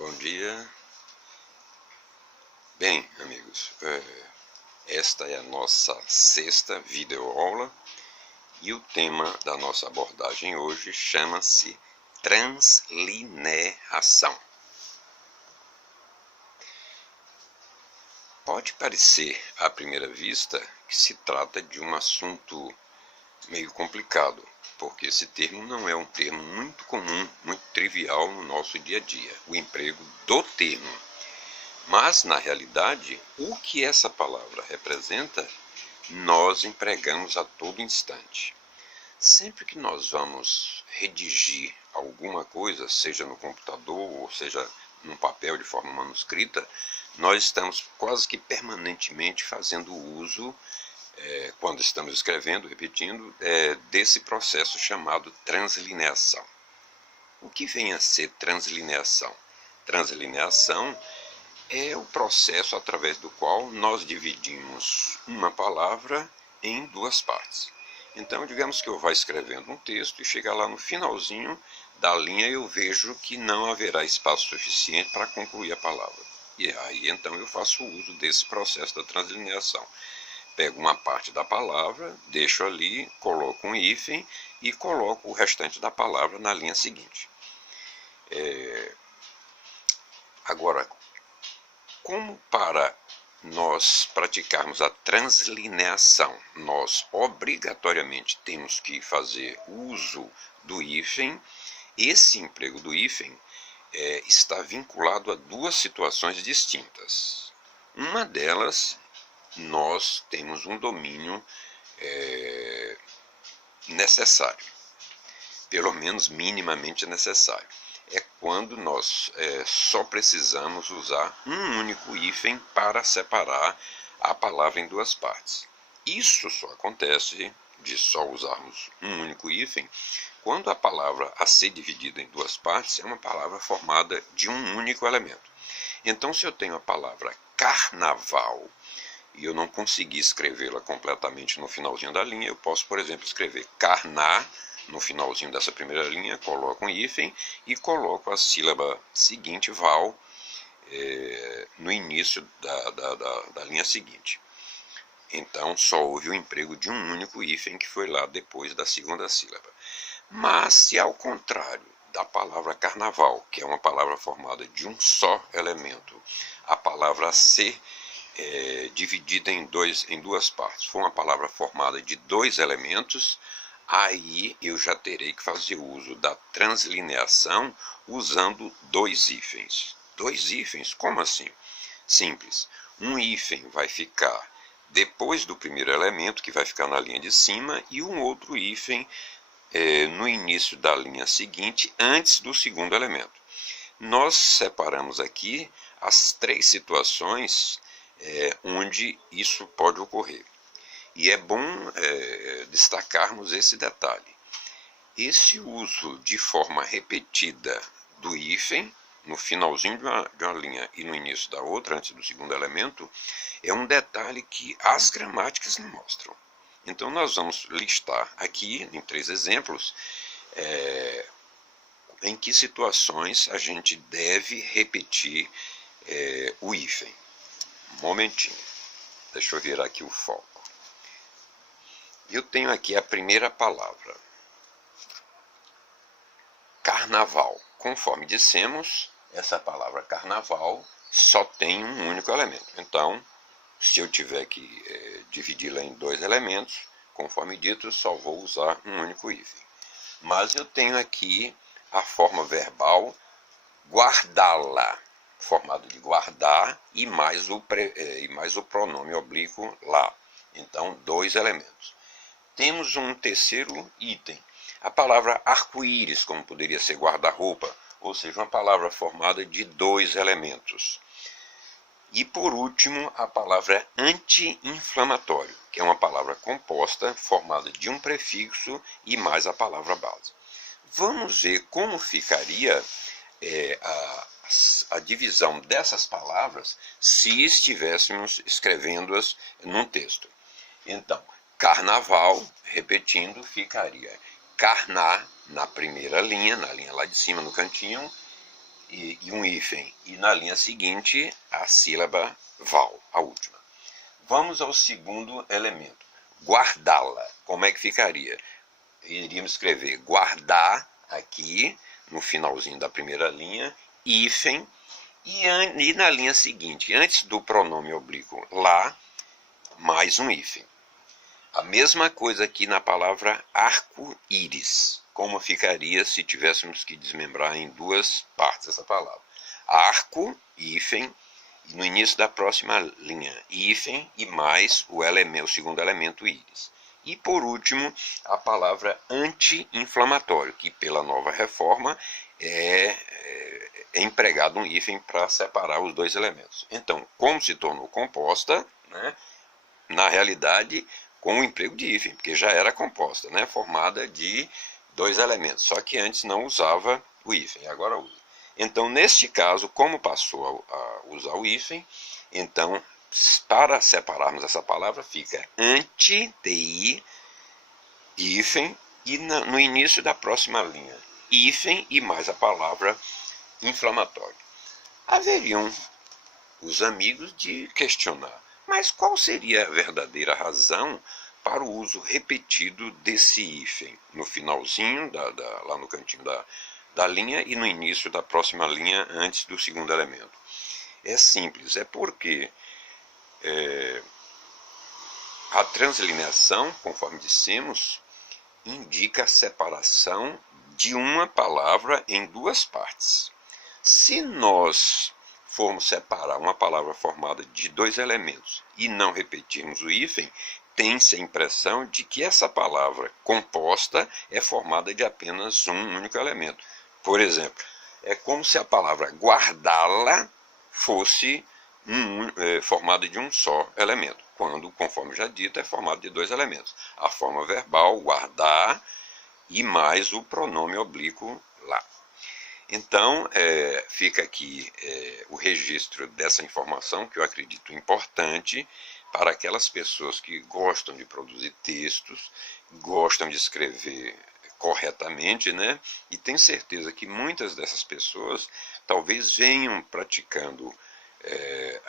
Bom dia. Bem, amigos, esta é a nossa sexta videoaula e o tema da nossa abordagem hoje chama-se translineação. Pode parecer, à primeira vista, que se trata de um assunto meio complicado, porque esse termo não é um termo muito comum, muito trivial no nosso dia a dia, o emprego do termo. Mas, na realidade, o que essa palavra representa, nós empregamos a todo instante. Sempre que nós vamos redigir alguma coisa, seja no computador ou seja num papel de forma manuscrita, nós estamos quase que permanentemente fazendo uso, quando estamos escrevendo, repetindo, desse processo chamado translineação. O que vem a ser translineação? Translineação é o processo através do qual nós dividimos uma palavra em duas partes. Então, digamos que eu vá escrevendo um texto e chegar lá no finalzinho da linha eu vejo que não haverá espaço suficiente para concluir a palavra. E aí, então, eu faço uso desse processo da translineação. Pego uma parte da palavra, deixo ali, coloco um hífen e coloco o restante da palavra na linha seguinte. Agora, como para nós praticarmos a translineação, nós obrigatoriamente temos que fazer uso do hífen, esse emprego do hífen está vinculado a duas situações distintas. Uma delas, nós temos um domínio necessário, pelo menos minimamente necessário. É quando nós só precisamos usar um único hífen para separar a palavra em duas partes. Isso só acontece de só usarmos um único hífen quando a palavra a ser dividida em duas partes é uma palavra formada de um único elemento. Então, se eu tenho a palavra carnaval e eu não consegui escrevê-la completamente no finalzinho da linha, eu posso, por exemplo, escrever carná no finalzinho dessa primeira linha, coloco um hífen e coloco a sílaba seguinte, val, no início da linha seguinte. Então, só houve o emprego de um único hífen que foi lá depois da segunda sílaba. Mas, se ao contrário da palavra carnaval, que é uma palavra formada de um só elemento, a palavra a ser dividida em duas partes, for uma palavra formada de dois elementos, aí eu já terei que fazer uso da translineação usando dois hífens. Dois hífens? Como assim? Simples. Um hífen vai ficar depois do primeiro elemento, que vai ficar na linha de cima, e um outro hífen no início da linha seguinte, antes do segundo elemento. Nós separamos aqui as três situações onde isso pode ocorrer. E é bom destacarmos esse detalhe. Esse uso de forma repetida do hífen, no finalzinho de uma linha e no início da outra, antes do segundo elemento, é um detalhe que as gramáticas não mostram. Então, nós vamos listar aqui, em 3 exemplos, em que situações a gente deve repetir o hífen. Um momentinho. Deixa eu virar aqui o foco. Eu tenho aqui a primeira palavra, carnaval. Conforme dissemos, essa palavra carnaval só tem um único elemento. Então, se eu tiver que dividi-la em dois elementos, conforme dito, eu só vou usar um único hífen. Mas eu tenho aqui a forma verbal guardá-la, formado de guardar e mais o pronome oblíquo lá. Então, dois elementos. Temos um terceiro item, a palavra arco-íris, como poderia ser guarda-roupa, ou seja, uma palavra formada de dois elementos. E por último, a palavra anti-inflamatório, que é uma palavra composta, formada de um prefixo e mais a palavra base. Vamos ver como ficaria a divisão dessas palavras se estivéssemos escrevendo-as num texto. Então, carnaval, repetindo, ficaria carná na primeira linha, na linha lá de cima no cantinho, e um hífen, e na linha seguinte a sílaba val, a última. Vamos ao segundo elemento, guardá-la. Como é que ficaria? Iríamos escrever guardar aqui, no finalzinho da primeira linha, hífen, e na linha seguinte, antes do pronome oblíquo lá, mais um hífen. A mesma coisa aqui na palavra arco-íris. Como ficaria se tivéssemos que desmembrar em duas partes essa palavra? Arco, hífen, e no início da próxima linha, hífen e mais o segundo elemento, íris. E por último, a palavra anti-inflamatório, que pela nova reforma é empregado um hífen para separar os dois elementos. Então, como se tornou composta, né, na realidade, com o emprego de hífen, porque já era composta, né, formada de dois elementos, só que antes não usava o hífen, agora usa. Então, neste caso, como passou a usar o hífen, então, para separarmos essa palavra, fica anti-ti, hífen, e no início da próxima linha, hífen e mais a palavra inflamatório. Haveriam os amigos de questionar, mas qual seria a verdadeira razão para o uso repetido desse hífen no finalzinho, lá no cantinho da linha e no início da próxima linha antes do segundo elemento? É simples, é porque a translineação, conforme dissemos, indica a separação de uma palavra em duas partes. Se nós formos separar uma palavra formada de dois elementos e não repetirmos o hífen, tem-se a impressão de que essa palavra composta é formada de apenas um único elemento. Por exemplo, é como se a palavra guardá-la fosse formada de um só elemento, quando, conforme já dito, é formada de dois elementos. A forma verbal, guardar, e mais o pronome oblíquo lá. Então, fica aqui o registro dessa informação, que eu acredito importante para aquelas pessoas que gostam de produzir textos, gostam de escrever corretamente, né? E tenho certeza que muitas dessas pessoas talvez venham praticando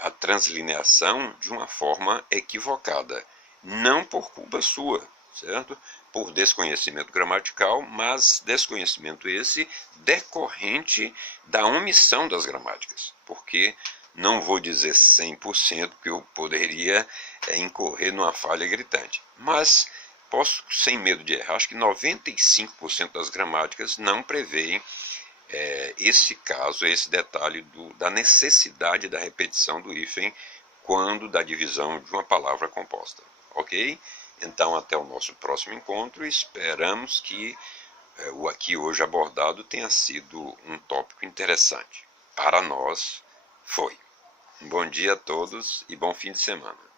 a translineação de uma forma equivocada, não por culpa sua, certo? Por desconhecimento gramatical, mas desconhecimento esse decorrente da omissão das gramáticas, porque não vou dizer 100%, que eu poderia incorrer numa falha gritante, mas posso, sem medo de errar, acho que 95% das gramáticas não prevêem esse caso, esse detalhe da necessidade da repetição do hífen quando da divisão de uma palavra composta, ok? Então, até o nosso próximo encontro, esperamos que o aqui hoje abordado tenha sido um tópico interessante. Para nós, foi. Um bom dia a todos e bom fim de semana.